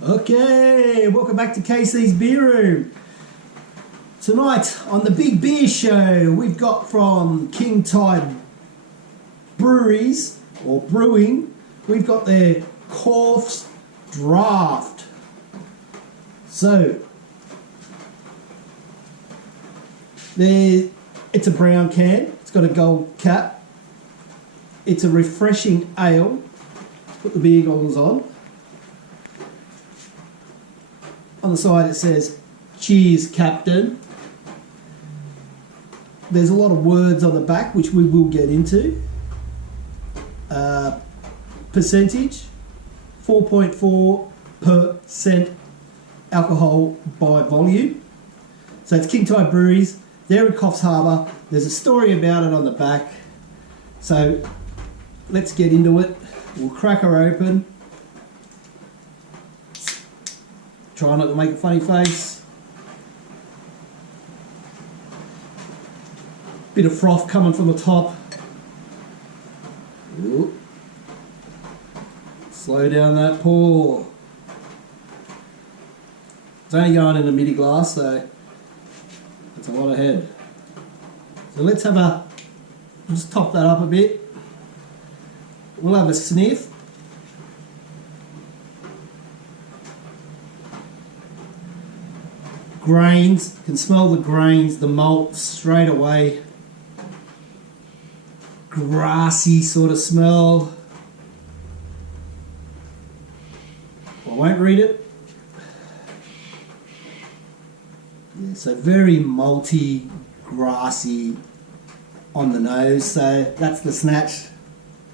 Okay, welcome back to KC's Beer Room. Tonight on the Big Beer Show, we've got from King Tide Breweries, or Brewing, we've got their Korffs Draught. So, it's a brown can, it's got a gold cap, it's a refreshing ale. Put the beer goggles on. On the side it says, "Cheers, Captain." There's a lot of words on the back which we will get into. Percentage, 4.4% alcohol by volume. So it's King Tide Breweries, they're in Korffs Harbour. There's a story about it on the back. So let's get into it. We'll crack her open. Try not to make a funny face. Bit of froth coming from the top. Ooh. Slow down that pour. It's only going in a midi glass, so that's a lot ahead. So let's just top that up a bit. We'll have a sniff. Grains, can smell the grains, the malt straight away. Grassy sort of smell. I won't read it. Yeah, so very malty, grassy on the nose. So that's the snatch.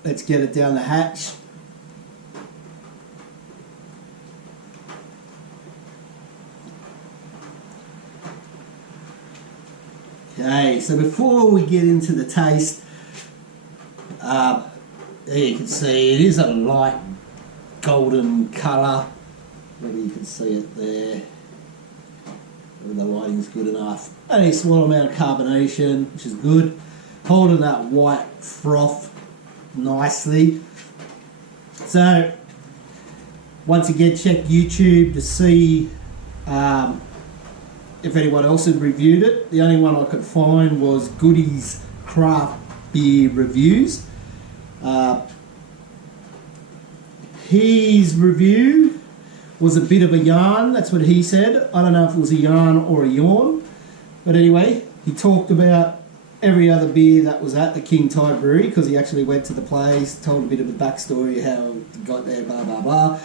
Let's get it down the hatch. Okay, so before we get into the taste, there you can see it is a light golden colour. Maybe you can see it there. The lighting's good enough. Only a small amount of carbonation, which is good. Holding that white froth nicely. So, once again, check YouTube to see if anyone else had reviewed it. The only one I could find was Goody's Craft Beer Reviews. His review was a bit of a yarn, that's what he said. I don't know if it was a yarn or a yawn. But anyway, he talked about every other beer that was at the King Tide Brewery, because he actually went to the place, told a bit of a backstory, how he got there, blah, blah, blah.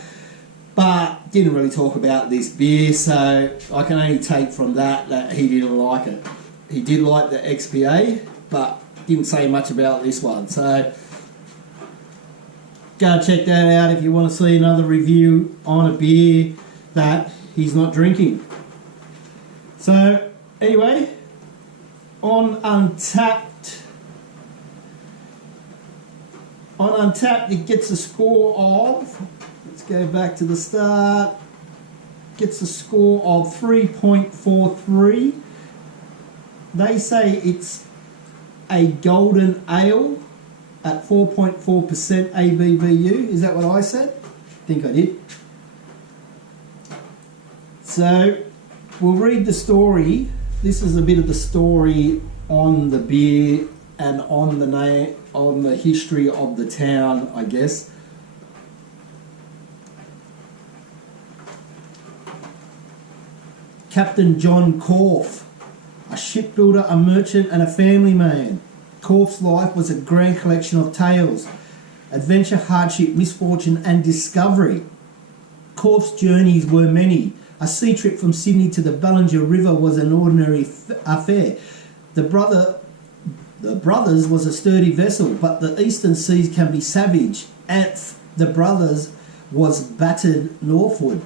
But didn't really talk about this beer, so I can only take from that he didn't like it. He did like the XPA, but didn't say much about this one. So go and check that out if you want to see another review on a beer that he's not drinking. So anyway, on Untapped, it gets a score of, let's go back to the start, gets a score of 3.43. They say it's a golden ale at 4.4% ABVU. Is that what I said? I think I did. So we'll read the story. This is a bit of the story on the beer and on the name, on the history of the town, I guess. Captain John Korff, a shipbuilder, a merchant and a family man. Korff's life was a grand collection of tales, adventure, hardship, misfortune and discovery. Korff's journeys were many. A sea trip from Sydney to the Ballinger River was an ordinary affair. The Brothers was a sturdy vessel, but the eastern seas can be savage. The Brothers was battered northward.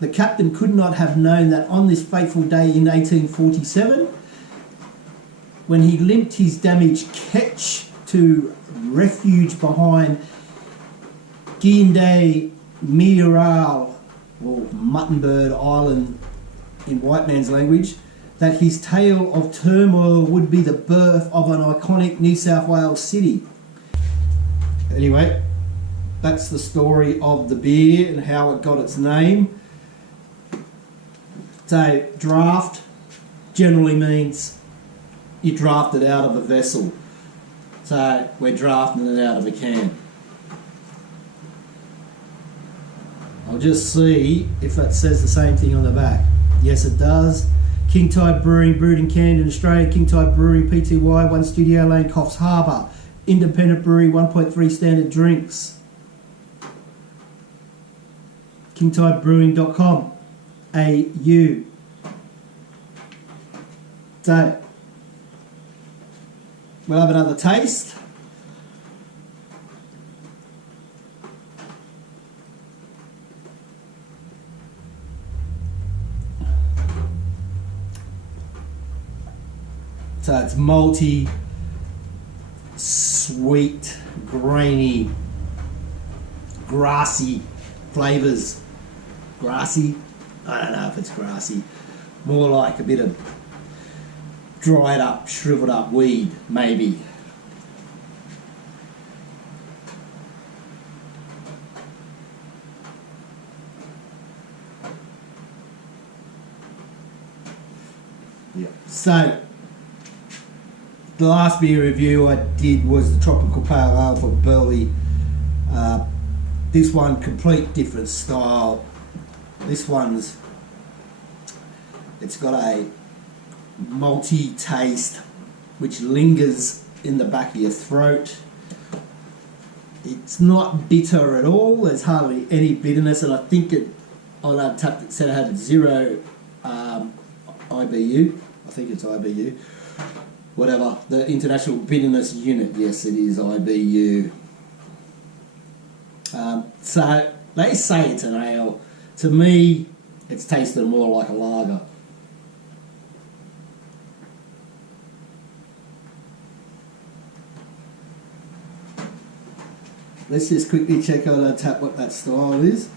The captain could not have known that on this fateful day in 1847, when he limped his damaged ketch to refuge behind Guinday Miral, or Muttonbird Island in white man's language, that his tale of turmoil would be the birth of an iconic New South Wales city. Anyway, that's the story of the beer and how it got its name. So draft generally means you draft it out of a vessel. So we're drafting it out of a can. I'll just see if that says the same thing on the back. Yes, it does. King Tide Brewing, brewed and canned in Australia. King Tide Brewing, Pty, 1 Studio Lane, Korffs Harbour. Independent brewery, 1.3 standard drinks. KingTideBrewing.com. AU. So, we'll have another taste. So it's malty, sweet, grainy, grassy flavours. Grassy? I don't know if it's grassy. More like a bit of dried up, shriveled up weed, maybe. Yeah. So, the last beer review I did was the Tropical Pale Ale for Burley. This one, complete different style. This one's, it's got a malty taste which lingers in the back of your throat. It's not bitter at all. There's hardly any bitterness, and I think it, on Untappd it said it had 0 IBU. I think it's IBU. Whatever, the International Bitterness Unit, yes it is IBU. So, they say it's an ale. To me, it's tasted more like a lager. Let's just quickly check on Untappd what that style is.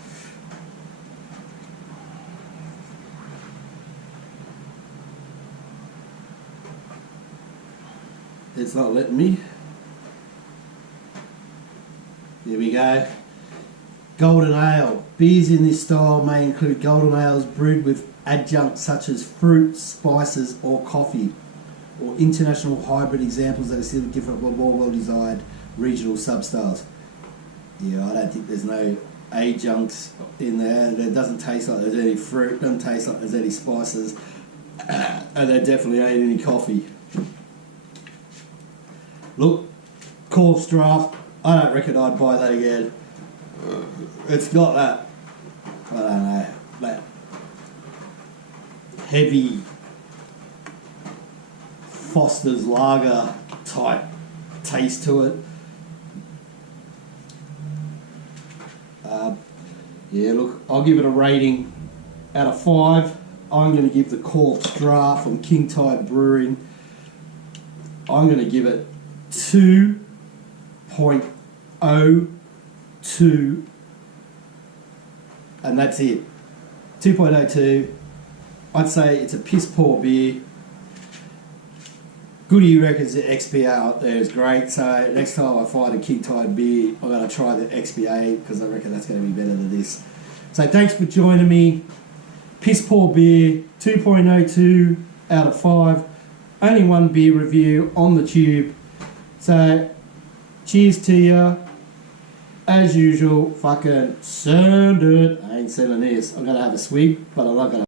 It's not letting me. There we go. Golden Ale. Beers in this style may include golden ales brewed with adjuncts such as fruit, spices or coffee, or international hybrid examples that are still different but more well-desired regional substyles. Yeah, I don't think there's no adjuncts in there. It doesn't taste like there's any fruit, doesn't taste like there's any spices, and there definitely ain't any coffee. Look, Korffs Draught, I don't reckon I'd buy that again. It's got that, I don't know, that heavy Foster's Lager type taste to it. Yeah, look, I'll give it a rating out of 5. I'm going to give the Korffs Draught from King Tide Brewing, I'm going to give it 2.02, and that's it. 2.02. I'd say it's a piss poor beer. Goody reckons the XPA out there is great, so next time I find a King Tide beer, I'm going to try the XPA because I reckon that's going to be better than this. So thanks for joining me. Piss poor beer, 2.02 out of 5. Only one beer review on the tube. So, cheers to you. As usual, fucking send it. I ain't selling this. I'm going to have a swig, but I'm not going to.